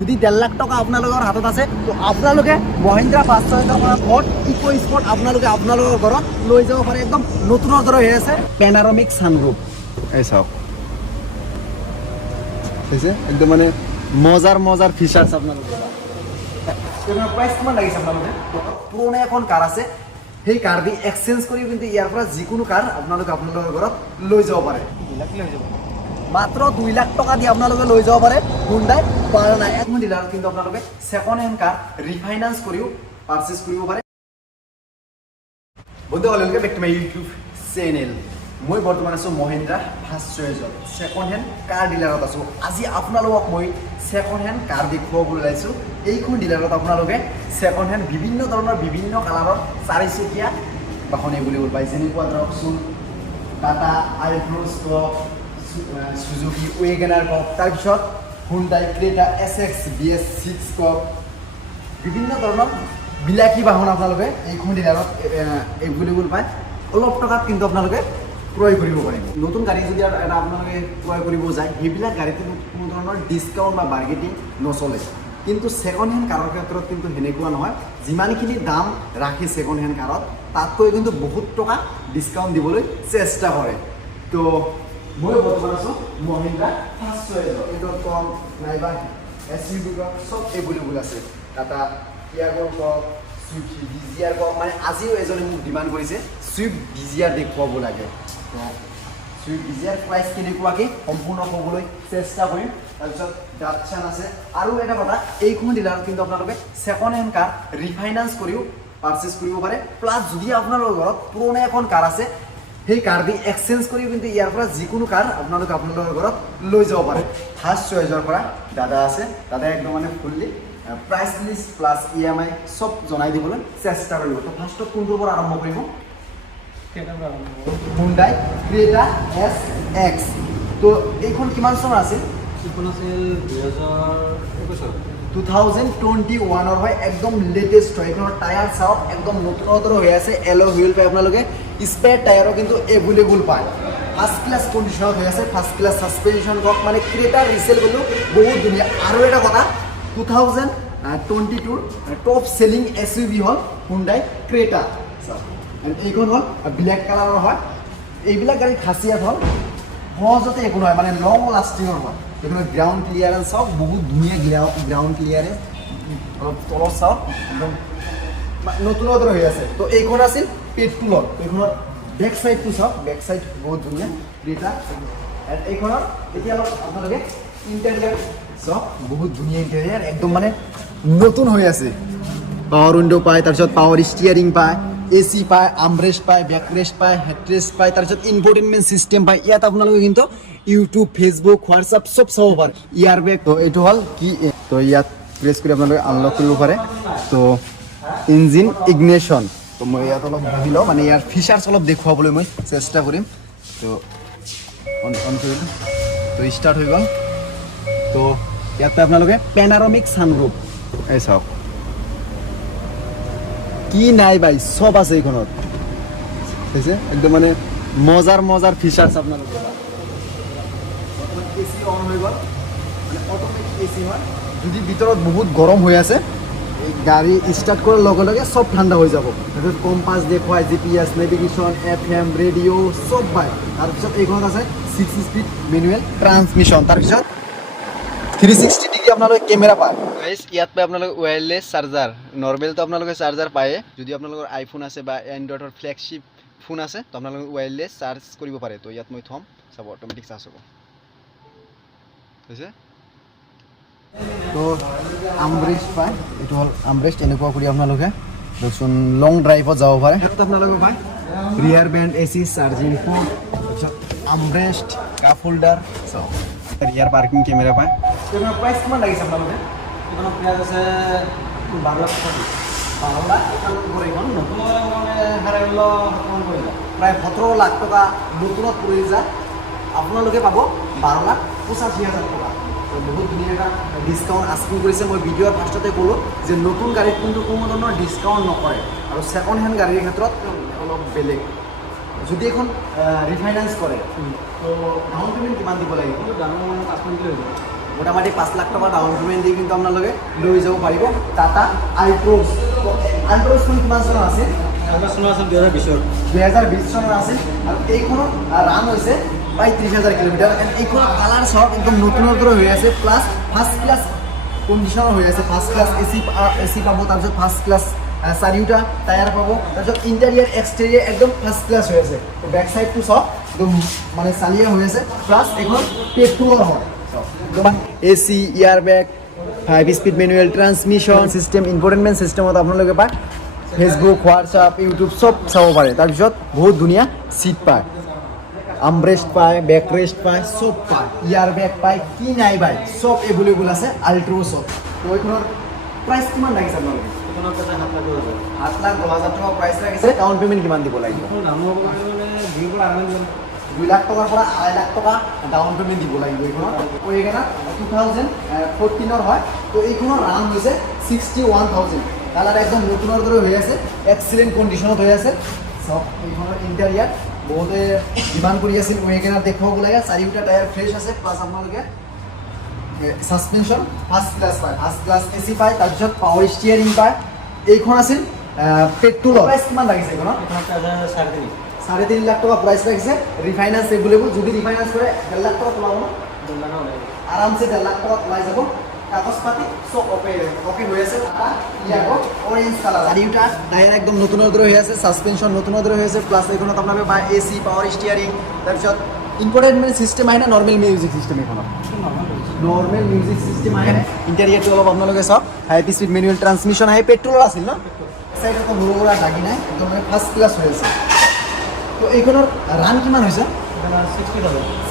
যদি 1.5 লাখ টকা আপোনালোকৰ হাতত আছে তো আপোনালোকে মহিন্দ্ৰা 500 পৰা ফৰ্ড ইকো স্পৰ্ট আপোনালোকে আপোনালোকৰ ঘৰত লৈ যাব পাৰে একদম নতুনৰ দৰে হৈ আছে পেনাৰমিক সানৰুফ এই চাওক হৈছে একদম মানে মজাৰ ফিচাৰ্ছ আপোনালোকে এটাৰ প্ৰাইস কিমান লাগিছে আপোনালোকে পুৰনো এখন কাৰ আছে সেই কাৰ দি এক্সচেঞ্জ কৰি কিন্তু ইয়াৰ পৰা যিকোনো কাৰ আপোনালোকে আপোনালোকৰ ঘৰত লৈ যাব পাৰে মাত্ৰ 2 লাখ টকা দি আপোনালোকে লৈ যাব পাৰে হুন্ডাই পাৰানা এখন ডিলাৰ কিন্তু আপোনালোকে সেকেন্ড হ্যান্ড কাৰ ৰিফাইনান্স কৰিও পাৰচেজ কৰিব পাৰে বন্ধুসকলকে back to my YouTube channel মই বৰ্তমান আছো মহিন্দ্ৰা ফাৰ্ষ্ট চয়েজত সেকেন্ড হ্যান্ড কাৰ ডিলাৰত আছো আজি আপোনালোকক মই সেকেন্ড হ্যান্ড কাৰ দেখুৱাব ওলাইছো এইখন ডিলাৰত আপোনালোকে সেকেন্ড হ্যান্ড বিভিন্ন ধৰণৰ বিভিন্ন কালাৰৰ চাৰিচকীয়া বাহন এভেইলেবল পায় যেনেকুৱা ধৰকচোন টাটা আইফ্ৰোজ কক সুজুকি ৱেগনাৰ কক তাৰপিছত হুন্ডাই ক্ৰেটা এসএক্স BS6 কক বিভিন্ন ধৰণৰ বিলাকী বাহন আপোনালোকে এইখন ডিলাৰত এভেইলেবল পায় অলপ টকাত কিন্তু আপোনালোকে ক্ৰয় কৰিব পাৰিব নতুন গাড়ী যদি এটা আপোনালোকে ক্ৰয় কৰিব যায় সেইবিলাক গাড়ীত কোনো ধৰণৰ ডিছকাউণ্ট বা বাৰ্গেটিং নচলে কিন্তু সেকেন্ড হ্যান্ড কাৰৰ ক্ষেত্ৰত কিন্তু সেনেকুৱা নহয় যিমানখিনি দাম ৰাখি সেকেন্ড হ্যান্ড কাৰত তাতকৈ কিন্তু বহুত টকা ডিছকাউণ্ট দিবলৈ চেষ্টা কৰে তো মই বৰ্তমান আছো মহিন্দ্ৰা ফাৰ্ষ্ট চয়েজত এইটো কম নাইবা SUV কক সব এভেইলেবল আছে টাটা টিয়াগো কক সুইফ্ট ডিজিআৰ কক মানে আজিও এজনে মোক ডিমাণ্ড কৰিছে সুইফ্ট ডিজিআৰ দেখুৱাব লাগে সুইফ্ট ডিজিআৰ প্ৰাইচ কেনেকুৱাকৈ সম্পূৰ্ণ ক'বলৈ চেষ্টা কৰিম তাৰপিছত ডাটছান আছে আৰু এটা কথা এইখন ডিলাৰত কিন্তু আপোনালোকে সেকেন্ড হ্যান্ড কাৰ ৰিফাইনান্স কৰিও পাৰচেজ কৰিব পাৰে প্লাছ যদি আপোনালোকৰ ঘৰত পুৰণা এখন কাৰ আছে সেই কাৰ দি এক্সচেঞ্জ কৰি কিন্তু ইয়াৰ পৰা যিকোনো কাৰ আপোনালোকে আপোনালোকৰ ঘৰত লৈ যাব পাৰে ফাৰ্ষ্ট চয়েজৰ পৰা দাদা আছে দাদা একদম মানে fully price list plus EMI সব জনাই দিবলৈ চেষ্টা কৰিব তো ফাৰ্ষ্টত কোনটোৰ পৰা আৰম্ভ কৰিব হুন্ডাই ক্ৰেটা SX তো এইখন কিমান চনৰ আছিল এইখন আছিল 2021 হয় একদম লেটেষ্ট হয় এখনৰ টায়াৰ চাওক একদম নতুনৰ দৰে হৈ আছে এলো হুইল পাই আপোনালোকে স্পেয়াৰ টায়াৰো কিন্তু এভেইলেবল পায় ফাৰ্ষ্ট ক্লাছ কণ্ডিশ্যনত হৈ আছে ফাৰ্ষ্ট ক্লাছ সাসপেনশন কক মানে ক্ৰেটা ৰিসেল গলো বহুত ধুনীয়া আৰু এটা কথা 2022 টপ সেলিং SUV হল হুন্ডাই ক্ৰেটা এইখন হল ব্ল্যাক কালাৰৰ হয় এইবিলাক গাড়ী খাসিয়াত হল সহজতে একো নহয় মানে লং লাষ্টিঙৰ হয় এখানে গ্ৰাউন্ড ক্লিয়াৰেন্স সব বহুত ধুনিয়া গ্ৰাউন্ড ক্লিয়াৰেন্স তলত চাওক একদম নতুনৰ দৰে হৈ আছে তো এইখন আছিল পেট্ৰোলত এইখনৰ বেক সাইডটো চাওক বেক সাইড বহুত ধুনিয়া ক্ৰেটা এইখনৰ এতিয়া আপোনালোকে ইণ্টেৰিয়ৰ চাওক বহুত ধুনিয়া ইণ্টেৰিয়ৰ একদম মানে নতুন হৈ আছে পাৱাৰ উইণ্ডো পায় তাৰপিছত পাৱাৰ ষ্টিয়াৰিং পায় AC পায় আৰ্মৰেষ্ট পায় ব্যাকৰেষ্ট পায় হেডৰেষ্ট পায় তাৰপিছত ইনফোটেইনমেণ্ট সিস্টেম পায় ইয়াত আপোনালোকে কিন্তু ইউটিউব ফেসবুক হোৱাটছআপ সব চাব পাৰে ইয়াৰ বেগ তো এইটো হল কি তো ইয়াত প্ৰেছ কৰি আপোনালোকে আনলক কৰিব পাৰে তো ইঞ্জিন ইগনিশ্যন তো মই ইয়াত অলপ বহি লওঁ মানে ইয়াৰ ফিচাৰ্ছ অলপ দেখুৱাবলৈ মই চেষ্টা কৰিম তো অন কৰিলোঁ তো ষ্টাৰ্ট হৈ গ'ল তো ইয়াত আপোনালোকে পেনাৰমিক সানৰুফ এই চাওক কি নাই ভাই সব আছে এইখনত হৈছে একদম মানে মজাৰ ফিচাৰ্ছ আপোনালোকে এসি অন হৈ গ'ল মানে অটোমেটিক এসি হয় যদি ভিতৰত বহুত গৰম হৈ আছে এই গাড়ী ষ্টাৰ্ট কৰাৰ লগে লগে সব ঠাণ্ডা হৈ যাব তাৰপিছত কম্পাছ দেখুৱায় GPS নেভিগেশ্যন FM ৰেডিঅ' সব পায় তাৰপিছত এইখনত আছে 6 স্পীড মেনুৱেল ট্ৰান্সমিশ্যন তাৰপিছত 360 ডিগ্ৰী আপোনালোকে কেমেৰা পায় গাইজ ইয়াত পায় আপোনালোকে ৱায়াৰলেছ চাৰ্জাৰ নৰ্মেলটো আপোনালোকে চাৰ্জাৰ পায় যদি আপোনালোকৰ আইফোন আছে বা এণ্ড্ৰইডৰ ফ্লেগশ্বিপ ফোন আছে তো আপোনালোকে ৱায়াৰলেছ চাৰ্জ কৰিব পাৰে তো ইয়াত মই থ'ম চাব অট'মেটিক চাৰ্জ হ'ব হৈছে তো আমব্ৰেষ্ট পায় এইটো হ'ল আমব্ৰেষ্ট এনেকুৱা কৰি আপোনালোকে ধৰকচোন লং ড্ৰাইভত যাব পাৰে ইয়াত আপোনালোকে পায় ৰিয়াৰ বেণ্ড AC চাৰ্জিং পোৰ্ট তাৰপিছত আমব্ৰেষ্ট কাপ হোল্ডাৰ চাওক ৰিয়াৰ পাৰ্কিং কেমেৰা পায় এইখনৰ প্ৰাইচ কিমান লাগিছে আপোনালোকে এইখনৰ প্ৰাইচ আছে 12 লাখ টকা 12 লাখ এইখন নতুন প্ৰায় 17 লাখ টকা নতুনত পৰি যায় আপোনালোকে পাব 12 লাখ 85,000 টকা তো বহুত ধুনীয়া এটা ডিছকাউণ্ট আস্কিং কৰিছে মই ভিডিঅ'ৰ ফাৰ্ষ্টতে ক'লোঁ যে নতুন গাড়ীত কিন্তু কোনো ধৰণৰ ডিছকাউণ্ট নকৰে আৰু সেকেন্ড হ্যান্ড গাড়ীৰ ক্ষেত্ৰত অলপ বেলেগ যদি এখন ৰিফাইনান্স কৰে তো ডাউন পে'মেণ্ট কিমান দিব লাগিব ডাঙৰ 5 মিনিট লাগিব মোটামুটি 5 লাখ টকা ডাউন পেমেণ্ট দি কিন্তু আপোনালোকে লৈ যাব পাৰিব টাটা আল্ট্ৰছ আল্ট্ৰছখন কিমান চনৰ আছিল আগৰ চনৰ আছিল 2020 2020 চনৰ আছিল আৰু এইখনৰ ৰান হৈছে প্ৰায় 30,000 কিলোমিটাৰ এণ্ড এইখনৰ কালাৰ চব একদম নতুনৰ দৰে হৈ আছে প্লাছ ফাৰ্ষ্ট ক্লাছ কণ্ডিশ্যনৰ হৈ আছে ফাৰ্ষ্ট ক্লাছ এচি পাব তাৰপিছত ফাৰ্ষ্ট ক্লাছ চাৰিওটা টায়াৰ পাব তাৰপিছত ইণ্টেৰিয়াৰ এক্সটেৰিয়াৰ একদম ফাৰ্ষ্ট ক্লাছ হৈ আছে বেক চাইডটো চব একদম মানে চালিয়া হৈ আছে প্লাছ এইখন পেট্ৰলৰ হয় এচি ইয়াৰ বেগ 5 speed manual transmission system infotainment চিষ্টেমত আপোনালোকে পায় ফেচবুক হোৱাটছআপ ইউটিউব চব চাব পাৰে তাৰপিছত বহুত ধুনীয়া ছিট পায় আমব্ৰেষ্ট পায় বেক ৰেষ্ট পায় চব পায় ইয়াৰ বেগ পায় কি নাই পায় চব এভেইলেবল আছে আল্ট্ৰছত তো এইখনৰ প্ৰাইচ কিমান লাগিছে আপোনালোকে এখনৰ পইচা 7,10,000 টকা প্ৰাইচ লাগিছে ডাউন পেমেণ্ট কিমান দিব লাগিব এখন দামৰ মানে 2 পৰা আৰম্ভ 2 লাখ টকাৰ পৰা 2.5 লাখ টকা ডাউন পেমেণ্ট দিব লাগিব এইখনত এইখনত 2014 হয় তো এইখনৰ ৰান হৈছে 61,000 কালাৰ একদম নতুনৰ দৰে হৈ আছে এক্সিলেণ্ট কণ্ডিশ্যনত হৈ আছে চব এইখনৰ ইণ্টেৰিয়াৰ বহুতে ডিমাণ্ড কৰি আছিল ৱেগেনাৰ দেখুৱাব লাগে চাৰিওটা টায়াৰ ফ্ৰেছ আছে প্লাছ আপোনালোকে সাসপেনশন ফাৰ্স্ট ক্লাস পায় ফাৰ্স্ট ক্লাস এসি পায় তাৰপিছত পাৱাৰ ষ্টিয়াৰিং পায় এইখন আছিল পেট্ৰলৰ প্ৰাইচ কিমান লাগিছে এইখনৰ 3.5 লাখ টকা প্ৰাইচ লাগিছে ৰিফাইনান্স এভেইলেবল যদি ৰিফাইনান্স কৰে 1.5 লাখ টকা তোলাব আৰামছে 1.5 লাখ টকা ওলাই যাব কাগজ পাতি সব ওকে হৈ আছে টাটা ইয়াগো অৰেঞ্জ কালাৰ চাৰিওটা টায়াৰ একদম নতুনৰ দৰে হৈ আছে সাসপেনশন নতুনৰ দৰে হৈ আছে প্লাছ এইখনত আপোনালোকে পায় এসি পাৱাৰ ষ্টিয়াৰিং তাৰপিছত ইনফৰটেইনমেণ্ট চিষ্টেম আহে না নৰ্মেল মিউজিক চিষ্টেম এইখনত নৰ্মেল মিউজিক চিষ্টেম আহে ইণ্টেৰিয়াৰটো অলপ আপোনালোকে চাওক 5 স্পীড মেনুৱেল ট্ৰান্সমিশ্যন আহে পেট্ৰলৰ আছিল ন চাইড একদম সৰু সৰু লাগি নাই একদম মানে ফাৰ্ষ্ট ক্লাছ হৈ আছে তো এইখনৰ ৰান কিমান হৈছে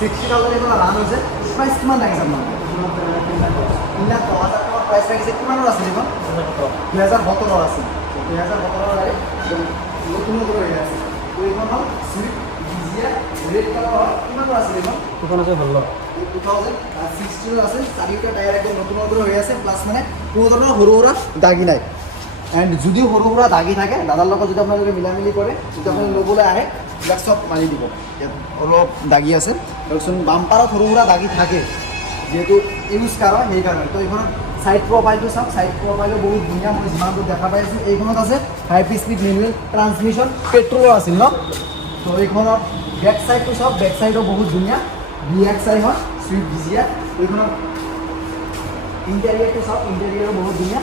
60,000 এইখনৰ ৰান হৈছে প্ৰাইচ কিমান লাগিছে আপোনালোকে 3,10,000 টকা প্ৰাইচ লাগিছে কিমানৰ আছিল এইখন 2017 আছিল 2017 গাড়ী নতুন নতুন হৈ আছে তো এইখন হ'ল চুইফ্ট ডিজিয়াৰ ৰেড কালাৰ কিমানৰ আছিল এইখন এখন আছে ভাল 2016 আছে চাৰিটা টায়াৰ একদম নতুন নতুন হৈ আছে প্লাছ মানে কোনো ধৰণৰ সৰু সুৰা দাগি নাই এণ্ড যদিও সৰু সুৰা দাগি থাকে দাদাৰ লগত যদি আপোনালোকে মিলামিলি কৰে যদি আপুনি ল'বলৈ আহে এইবিলাক চব মাৰি দিব ইয়াত অলপ দাগি আছে তাৰপিছত বাম্পাৰত সৰু সুৰা দাগি থাকে যিহেতু ইউজ কাৰ হয় সেইকাৰণে তো এইখনত ছাইড প্ৰফাইলটো চাওক ছাইড প্ৰফাইলো বহুত ধুনীয়া মই যিমানটো দেখা পাই আছোঁ এইখনত আছে 5 স্পীড মেনুৱেল ট্ৰান্সমিশ্যন পেট্ৰলৰ আছিল ন তো এইখনত বেক চাইডটো চাওক বেক চাইডো বহুত ধুনীয়া VXI হয় চুইফ্ট ডিজিয়াৰ এইখনৰ ইণ্টেৰিয়াৰটো চাওক ইণ্টেৰিয়াৰো বহুত ধুনীয়া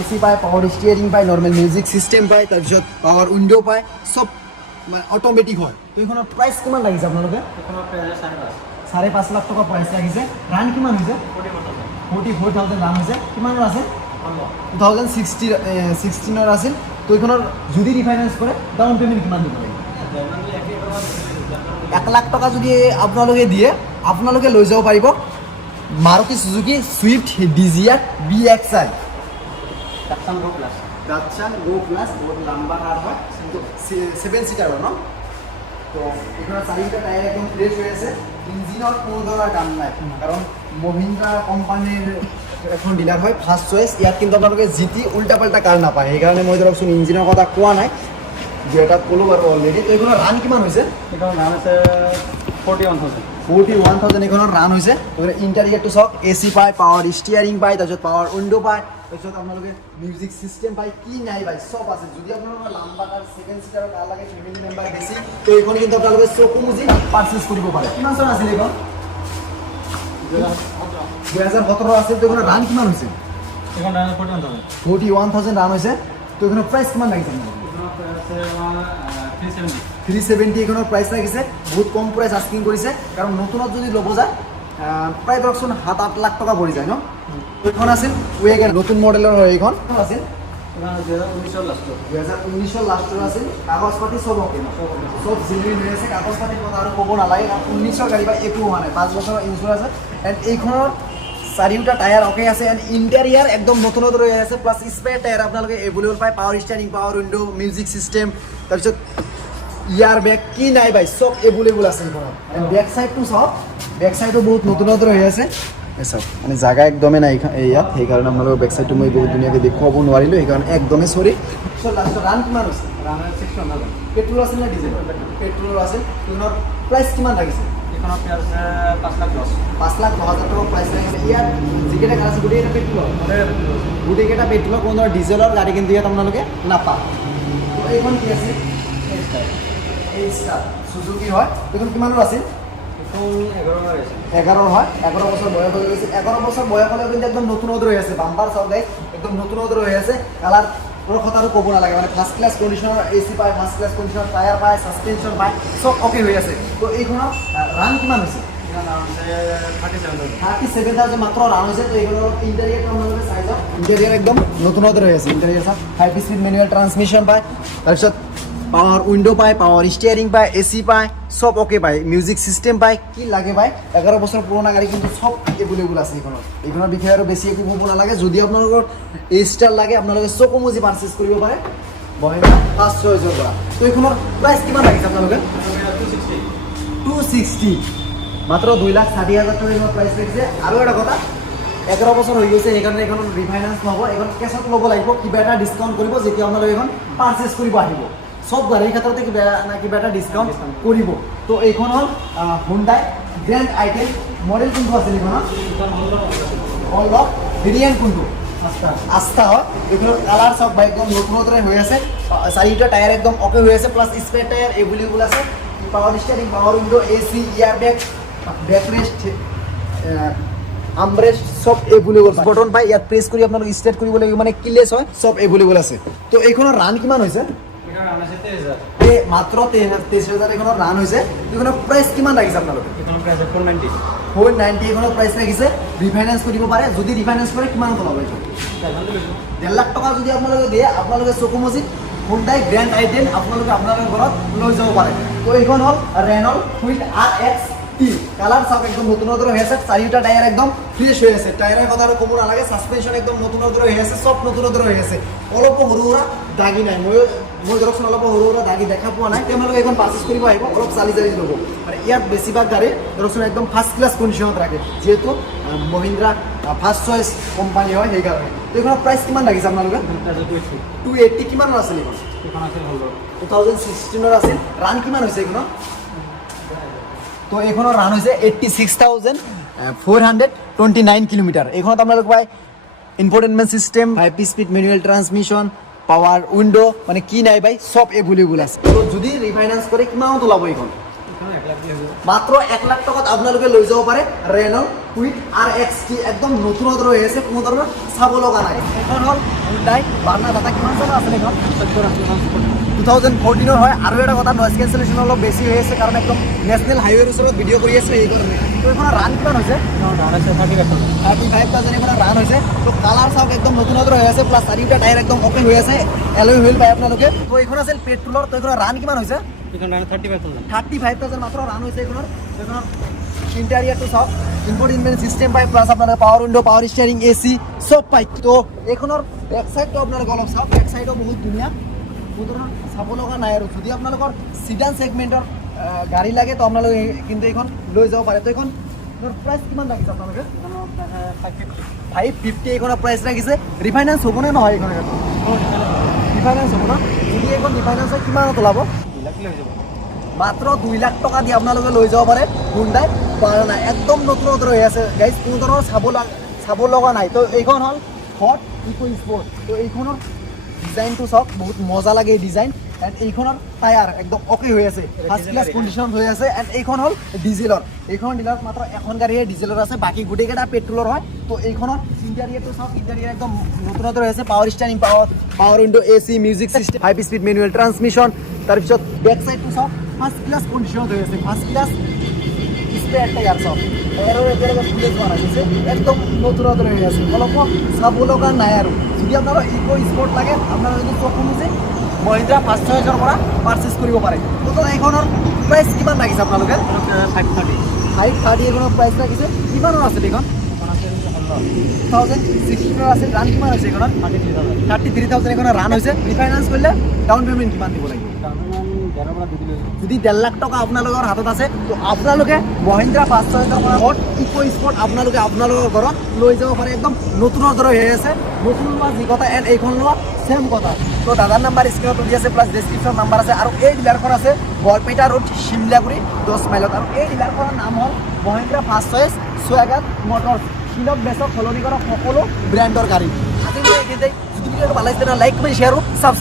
এচি পায় পাৱাৰ ষ্টিয়াৰিং পায় নৰ্মেল মিউজিক চিষ্টেম পায় তাৰপিছত পাৱাৰ উইণ্ড' পায় চব মানে অট'মেটিক হয় তো এইখনৰ প্ৰাইচ কিমান লাগিছে আপোনালোকে এখনৰ প্ৰাইচ 5.5 লাখ টকা প্ৰাইচ লাগিছে ৰান কিমান হৈছে 44,000 ৰান হৈছে কিমানৰ আছে 2016 আছিল তো এইখনৰ যদি ৰিফাইনেন্স কৰে ডাউন পে'মেণ্ট কিমান দিব লাগিব 1 লাখ টকা যদি আপোনালোকে দিয়ে আপোনালোকে লৈ যাব পাৰিব Maruti Suzuki Swift Dzire VXI ডাটছান গো প্লাছ বহুত লম্বা কাৰ হয় 7 সিটাৰ হয় ন তো এইখনৰ চাৰিটা টায়াৰ একদম ফ্ৰেছ হৈ আছে ইঞ্জিনৰ কোনো ধৰণৰ কাম নাই কাৰণ মহিন্দ্ৰা কোম্পানীৰ এখন ডিলাৰ হয় ফাৰ্ষ্ট চইচ ইয়াত কিন্তু আপোনালোকে জিটি উল্টা পাল্টা কাৰ নাপায় সেইকাৰণে মই ধৰকচোন ইঞ্জিনৰ কথা কোৱা নাই যেটাত ক'লোঁ বাৰু অলৰেডি তো এইখনৰ ৰান কিমান হৈছে এখনৰ নাম আছে 41,000 এইখনৰ ৰান হৈছে ইণ্টেৰিয়াৰটো চাওক এচি পায় পাৱাৰ ষ্টিয়াৰিং পায় তাৰপিছত পাৱাৰ উইণ্ড' পায় তাৰপিছত আপোনালোকে মিউজিক চিষ্টেম পায় কি নাই পায় চব আছে যদি আপোনালোকৰ লাম্বা কাৰ 7 সিটাৰৰ কাৰ লাগে ফেমিলি মেম্বাৰ বেছি তো এইখন কিন্তু আপোনালোকে চকু মুজি পাৰ্চেছ কৰিব পাৰে কিমান চন আছিল এইখন 2017 আছিল তো এইখনৰ ৰান কিমান হৈছে এখন 41,000 ৰান হৈছে তো এইখনৰ প্ৰাইচ কিমান লাগিছে 370 এইখনৰ প্ৰাইচ লাগিছে বহুত কম প্ৰাইচ আস্কিং কৰিছে কাৰণ নতুনত যদি ল'ব যায় প্ৰায় ধৰকচোন 7-8 লাখ টকা পৰি যায় ন এইখন আছিল ৱেগন নতুন মডেলৰ হয় এইখন আছিল 2019 লাষ্টৰ আছিল কাগজ পাতি চব অকে চব জিনিস হৈ আছে কাগজ পাতিৰ কথা আৰু ক'ব নালাগে কাৰণ 19ৰ গাড়ী বা একো হোৱা নাই 5 বছৰৰ ইঞ্চুৰেঞ্চ আছে এণ্ড এইখনৰ চাৰিওটা টায়াৰ অকে আছে এণ্ড ইণ্টেৰিয়াৰ একদম নতুন নতুন হৈ আছে প্লাছ স্পেয়াৰ টায়াৰ আপোনালোকে এভেইলেবল পায় power steering power window' music system তাৰপিছত ইয়াৰ বেগ কি নাই বাই চব এভেইলেবল আছে এইখনত এণ্ড বেক চাইডটো চাওক বেক চাইডো বহুত নতুন নতুন হৈ আছে চাওক মানে জাগা একদমেই নাই ইয়াত সেইকাৰণে আপোনালোকৰ বেক চাইডটো মই বহুত ধুনীয়াকৈ দেখুৱাব নোৱাৰিলোঁ সেইকাৰণে একদমেই চৰি লাষ্টত ৰান কিমান হৈছে ৰান 600,000 পেট্ৰল আছিল নে ডিজেল পেট্ৰলৰ আছিল এইখনৰ প্ৰাইচ কিমান লাগিছে এখনৰ প্ৰাইচ আছে 5,10,000 টাকা প্ৰাইস লাগিছে ইয়াত যিকেইটা কাৰ আছে গোটেইকেইটা পেট্ৰোল গোটেইকেইটা পেট্ৰোল কোনো ধৰণৰ ডিজেলৰ গাড়ী কিন্তু ইয়াত আপোনালোকে নাপা তো এইখন কি আছে এই স্টার সুজুকি হয় দেখুন কিমানৰ আছিল এখন 11 আছে 11 হয় 11 বছর বয়স হয়ে গেছে 11 বছর বয়স হলে কিন্তু একদম নতুনত্ব হয়ে আছে বাম্পার সব গাইস একদম নতুনত্ব হয়ে আছে কালার কোনো কথা আৰু ক'ব নালাগে মানে ফার্স্ট ক্লাস কন্ডিশনার এসি পায় ফার্স্ট ক্লাস কন্ডিশনার টায়ার পায় সাসপেনশন পায় সব ওকে হয়ে আছে তো এইখনৰ ৰান কিমান হৈছে এখনৰ দাম আছে 37,000 মাত্ৰ ৰান হয়েছে তো এইখনৰ ইন্টেৰিয়ৰ আপোনালোকে চাই যাওক ইন্টেৰিয়ৰ একদম নতুনত্ব হয়ে আছে ইন্টেৰিয়ৰ সব 5 স্পিড ম্যানুয়াল ট্ৰান্সমিশন পায় তাৰপিছত পাওয়ার উইন্ডো পায় পাওয়ার স্টিয়ারিং পায় এসি পায় সব ওকে পায় মিউজিক সিস্টেম পায় কি লাগে পায় 11 বছর পুরোনো গাড়ি কিন্তু সব এভেলেবল আছে এইখনৰ বিষয়ে আৰু বেছি একো ক'ব নালাগে যদি আপোনালোকৰ এই ষ্টাৰ লাগে আপোনালোকে চকুমুজি পাৰচেজ কৰিব পাৰে মহিন্দ্ৰা 560 পৰা তো এইখনৰ প্ৰাইচ কিমান লাগিছে আপোনালোকে 260 মাত্ৰ 2,60,000 টকা এইখনৰ প্ৰাইচ লাগিছে আৰু এটা কথা 11 বছৰ হৈ গৈছে সেইকাৰণে এইখন ৰিফাইনেন্স নহ'ব এইখন কেছত ল'ব লাগিব কিবা এটা ডিছকাউণ্ট কৰিব যেতিয়া আপোনালোকে এইখন পাৰচেজ কৰিব আহিব সব গাড়ীৰ ক্ষেত্ৰতে কিবা এটা ডিছকাউণ্ট কৰিব তো এইখন হ'ল হুণ্ডাই গ্ৰেণ্ড আইটেম মডেল কোনটো আছিল এইখনৰ অল অফ ভেৰিয়েণ্ট কোনটো আস্থা হয় এইখনৰ কালাৰ চব বাইক একদম নতুনত্বৰে হৈ আছে চাৰিটা টায়াৰ একদম অকে হৈ আছে প্লাছ স্পেয়াৰ টায়াৰ এভেলেবল আছে power steering power window AC air bag backrest armrest সব এভেলেবল বটন পাই ইয়াত প্ৰেছ কৰি আপোনালোক ষ্টাৰ্ট কৰিব লাগিব মানে কিলেছ হয় সব এভেলেবল আছে তো এইখনৰ ৰান কিমান হৈছে এখনৰ দাম আছে 23,000 এই মাত্ৰ 23,000 এইখনৰ ৰান হৈছে এইখনৰ প্ৰাইচ কিমান লাগিছে আপোনালোকে এখনৰ প্ৰাইচ 490 490 এইখনৰ প্ৰাইচ লাগিছে ৰিফাইনেন্স কৰিব পাৰে যদি ৰিফাইনেন্স কৰে কিমান ল'ব এইটো 1.5 লাখ টকা যদি আপোনালোকে দিয়ে আপোনালোকে চকুমজিত হুণ্ডাই গ্ৰেণ্ড আইটেম আপোনালোকে আপোনালোকৰ ঘৰত লৈ যাব পাৰে তো এইখন হ'ল ৰেনল্ট কুইড RX কালার সব একদম নতুনত্ব হয়ে আছে চারিটা টায়ার একদম ফ্রেশ হয়ে আছে টায়ারের কথা আর কমো নালাগে সাসপেনশন একদম নতুনত্ব হয়ে আছে সব নতুনত্ব হয়ে আছে অলপ সৰু সুৰা দাগি নাই মই ধৰকচোন অলপ সৰু সুৰা দাগি দেখা পোৱা নাই তেওঁলোকে এখন পাৰচেজ কৰিব আহিব অলপ চালি চালি ল'ব মানে ইয়াত বেছিভাগ গাড়ী ধৰকচোন একদম ফাৰ্ষ্ট ক্লাছ কণ্ডিশ্যনত ৰাখে যিহেতু মহিন্দ্ৰা ফাৰ্ষ্ট চইচ কোম্পানী হয় সেইকাৰণে তো এইখনৰ প্ৰাইচ কিমান লাগিছে আপোনালোকে 280 কিমানৰ আছিল এইখন এখন আছে 2016 আছিল ৰান কিমান হৈছে এইখনৰ তো এইখনৰ ৰান হৈছে 86,429 কিলোমিটাৰ এইখনত আপোনালোক পায় infotainment system 5 speed manual transmission power window মানে কি নাই বাই সব এভেলেবল আছে তো যদি ৰিফাইনেন্স কৰে কিমানত ওলাব এইখন মাত্ৰ 1 লাখ টকাত আপোনালোকে লৈ যাব পাৰে ৰেনল্ট কুইড RX একদম নতুনত্ব হৈ আছে কোনো ধৰণৰ চাব লগা নাই এইখন হ'ল হুণ্ডাই বাৰ্না দাতা কিমান চনৰ আছে এইখন 2014 হয় আৰু এটা কথা নয়েজ কেঞ্চেলেশ্যন অলপ বেছি হৈ আছে কাৰণ একদম নেশ্যনেল হাইৱেৰ ওচৰত ভিডিঅ' কৰি আছে সেইকাৰণে তো এইখনৰ ৰান কিমান হৈছে 35,000 এইখনৰ ৰান হৈছে তো কালাৰ চাওক একদম নতুনত্ব হৈ আছে প্লাছ চাৰিটা টায়াৰ একদম অ'কে হৈ আছে এলয় হুইল পায় আপোনালোকে তো এইখন আছিল পেট্ৰলৰ তো এইখনৰ ৰান কিমান হৈছে এখন দাম 35,000 মাত্ৰ ৰান হৈছে এইখনৰ ইণ্টেৰিয়াৰটো চাওক ইনফৰটেইনমেণ্ট চিষ্টেম পায় প্লাছ আপোনালোকে power window power steering AC চব পায় তো এইখনৰ বেক চাইডটো আপোনালোকে অলপ চাওক বেক চাইডো বহুত ধুনীয়া কোনো ধৰণৰ চাব লগা নাই আৰু যদি আপোনালোকৰ চিডান ছেগমেণ্টৰ গাড়ী লাগে তো আপোনালোকে কিন্তু এইখন লৈ যাব পাৰে তো এইখন প্ৰাইচ কিমান লাগিছে আপোনালোকে 550 এইখনৰ প্ৰাইচ লাগিছে ৰিফাইনেন্স হ'বনে নহয় এইখন ৰিফাইনেন্স হ'ব ন যদি এইখন ৰিফাইনেন্স হয় কিমানত ওলাব মাত্ৰ 2 লাখ টকা দি আপোনালোকে লৈ যাব পাৰে হুণ্ডাই বাৰ্না একদম নতুনত্ব হৈ আছে গাইজ কোনো ধৰণৰ চাব লগা নাই তো এইখন হ'ল হট ইকো স্পৰ্ট তো এইখনৰ ডিজাইনটো চাওক বহুত মজা লাগে এই ডিজাইন এণ্ড এইখনৰ টায়াৰ একদম অ'কে হৈ আছে ফাৰ্ষ্ট ক্লাছ কণ্ডিশ্যনত হৈ আছে এণ্ড এইখন হ'ল ডিজেলৰ এইখন ডিলাৰত মাত্ৰ এখন গাড়ীহে ডিজেলৰ আছে বাকী গোটেইকেইটা পেট্ৰলৰ হয় তো এইখনৰ ইণ্টেৰিয়ৰটো চাওক ইণ্টেৰিয়ৰ একদম নতুনত্ব হৈ আছে power steering power window AC music system 5 speed manual transmission তাৰপিছত বেক চাইডটো চাওক ফাৰ্ষ্ট ক্লাছ কণ্ডিশ্যনত হৈ আছে ফাৰ্ষ্ট ক্লাছ স্পেয়াৰ টায়াৰ চাওক টায়াৰৰ একেলগে ফুলে যোৱা নাই একদম নতুনত্ব হৈ আছে অলপ চাব লগা নাই আৰু যদি আপোনালোকৰ ইকো স্পৰ্ট লাগে আপোনালোকে যদি চকুমুজি মহিন্দ্ৰা 560 পৰা পাৰচেজ কৰিব পাৰে তো এইখনৰ প্ৰাইচ কিমান লাগিছে আপোনালোকে 530 এইখনৰ প্ৰাইচ লাগিছে কিমানৰ আছে এইখন 2016 আছে ৰান কিমান হৈছে এইখনত 33,000 এইখনৰ ৰান হৈছে ৰিফাইনেন্স কৰিলে ডাউন পে'মেণ্ট কিমান দিব লাগিব যদি 1.5 লাখ টকা আপোনালোকৰ হাতত আছে তো আপোনালোকে মহিন্দ্ৰা 560 পৰা হট ইকো স্পৰ্ট আপোনালোকে আপোনালোকৰ ঘৰত লৈ যাব পাৰে একদম নতুনৰ দৰে হৈ আছে নতুন লোৱা যি কথা এণ্ড এইখন লোৱা চেম কথা তো দাদাৰ নাম্বাৰ স্ক্ৰীনত দি আছে প্লাছ ডেছক্ৰিপশ্যন নাম্বাৰ আছে আৰু এই ডিলাৰখন আছে বৰপেটা ৰোড শিমলাগুৰি 10 মাইলত আৰু এই ডিলাৰখনৰ নাম হ'ল মহিন্দ্ৰা ফাৰ্ষ্ট চইচ সোৱাগাত মটৰ্ছ কিনক বেচক সলনি কৰক সকলো ব্ৰেণ্ডৰ গাড়ী আজি মই এইখিনিতে যদি ভিডিঅ'টো ভাল লাগিছে লাইক কৰি শ্বেয়াৰ আৰু ছাবস্ক্ৰাইব